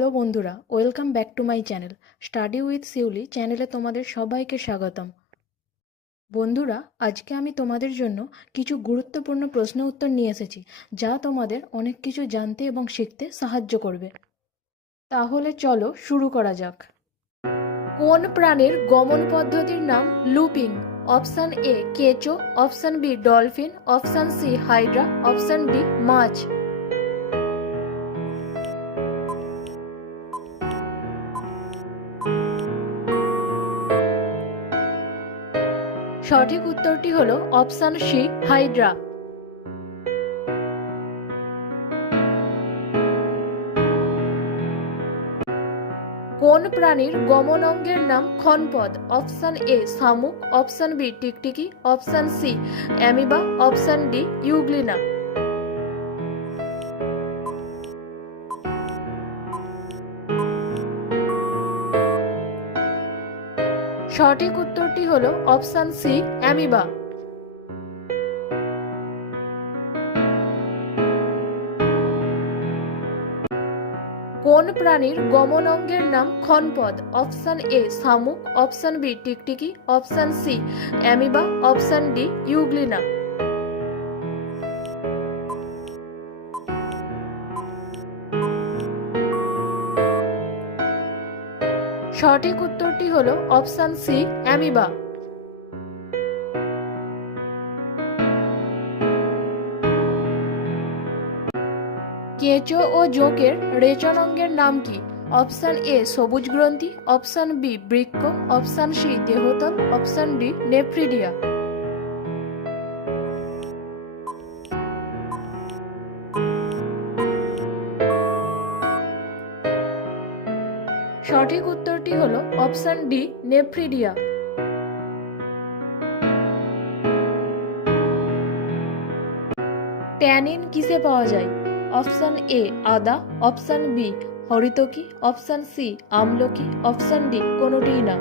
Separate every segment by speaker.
Speaker 1: Hello বন্ধুরা, welcome back to my channel. Study with Shiuli চ্যানেলে তোমাদের সবাইকে স্বাগতম। বন্ধুরা, আজকে আমি তোমাদের জন্য কিছু গুরুত্বপূর্ণ প্রশ্ন উত্তর নিয়ে এসেছি, যা তোমাদের অনেক কিছু জানতে এবং শিখতে সাহায্য করবে। তাহলে চলো শুরু করা যাক। কোন প্রাণীর গমন পদ্ধতির নাম লুপিং? অপশান এ, কেঁচো, option B, dolphin, option C, hydra, option D, মাছ। সঠিক উত্তরটি হলো অপশান সি, হাইড্রা। কোন প্রাণীর গমন অঙ্গের নাম ক্ষণপদ? অপশান এ, শামুক। অপশান বি, টিকটিকি। Option C, amoeba. Option D, euglena. সঠিক উত্তরটি হল অপশান সি, অ্যামিবা। কোন প্রাণীর গমন অঙ্গের নাম ক্ষণপদ? অপশান এ, শামুক। অপশান বি, টিকটিকি। Option C, amoeba. Option D, euglena. সঠিক উত্তরটি হল অপশান সি, অ্যামিবা। কেঁচো ও জোঁকের রেচন অঙ্গের নাম কি? অপশান এ, সবুজ গ্রন্থি, অপশান বি, বৃক্ষ, অপশান সি, দেহতল, অপশান ডি, নেফ্রিডিয়া। সঠিক উত্তরটি হল অপশান ডি, নেফ্রিডিয়া। ট্যানিন কিসে পাওয়া যায়? অপশান এ, আদা, অপশান বি, হরিতকি, অপশান সি, আমলকি, অপশান ডি, কোনোটিই না।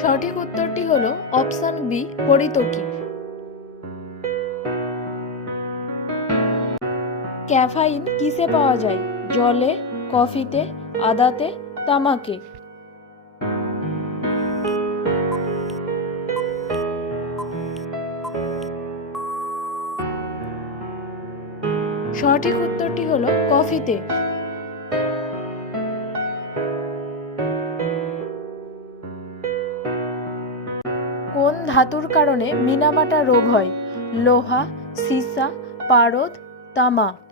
Speaker 1: সঠিক উত্তরটি হলো অপশান বি, হরিতকি। ক্যাফাইন কিসে পাওয়া যায়? জলে, কফিতে, আদাতে, তামাকে। সঠিক উত্তরটি হলো কফিতে। কোন ধাতুর কারণে মিনামাটা রোগ হয়? লোহা, সীসা, পারদ, তামা।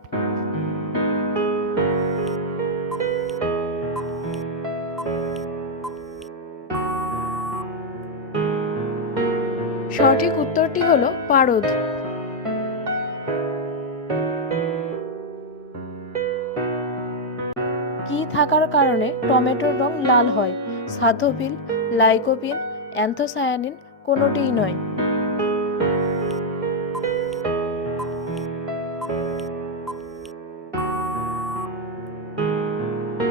Speaker 1: সঠিক উত্তরটি হলো পারদ। কি থাকার কারণে টমেটোর রং লাল হয়? সাথোপিল লাইকোপিন, অ্যান্থোসায়ানিন কোনোটিই নয়।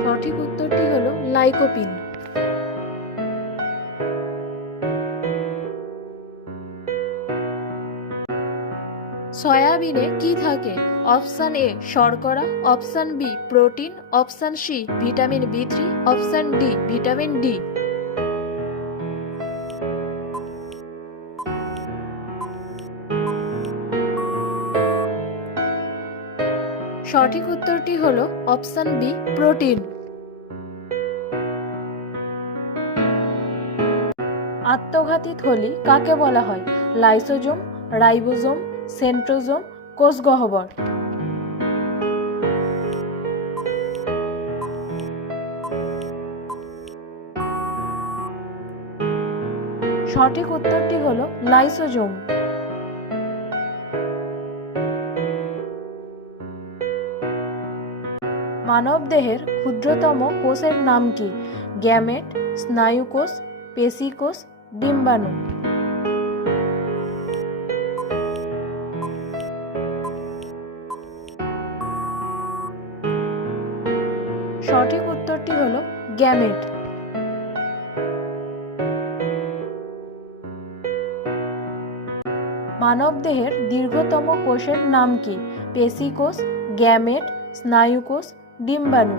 Speaker 1: সঠিক উত্তরটি হলো লাইকোপিন। সয়াবিনে কি থাকে? অপশান এ, শর্করা, option B, protein, option C, vitamin B three, option D, vitamin D. সঠিক উত্তরটি হলো অপশান বি, প্রোটিন। আত্মঘাতী থলি কাকে বলা হয়? লাইসোজোম, রাইবোজোম সেন্ট্রোজোম কোষগহ্বর। সঠিক উত্তরটি হলো লাইসোজোম। মানবদেহের ক্ষুদ্রতম কোষের নাম কি? গ্যামেট, স্নায়ুকোষ, পেশিকোষ, ডিম্বাণু। সঠিক উত্তরটি হলো গ্যামেট। মানবদেহের দীর্ঘতম কোষের নাম কি? পেশিকোষ গ্যামেট, স্নায়ুকোষ, ডিম্বাণু।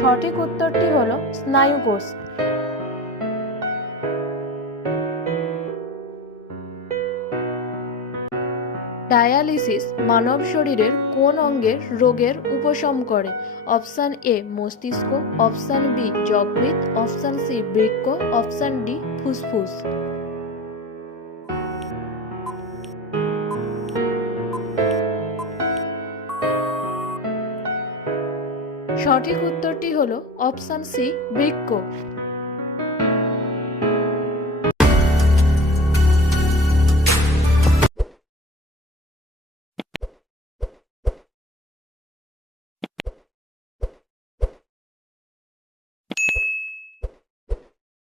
Speaker 1: সঠিক উত্তরটি হল স্নায়ুকোষ। ডায়ালিসিস মানব শরীরের কোন অঙ্গের রোগের উপশম করে? অপশান এ, মস্তিষ্ক, অপশান বি, যকৃৎ, অপশান সি, বৃক্ক, অপশান ডি, ফুসফুস। সঠিক উত্তরটি হলো অপশান সি, বৃক্ক।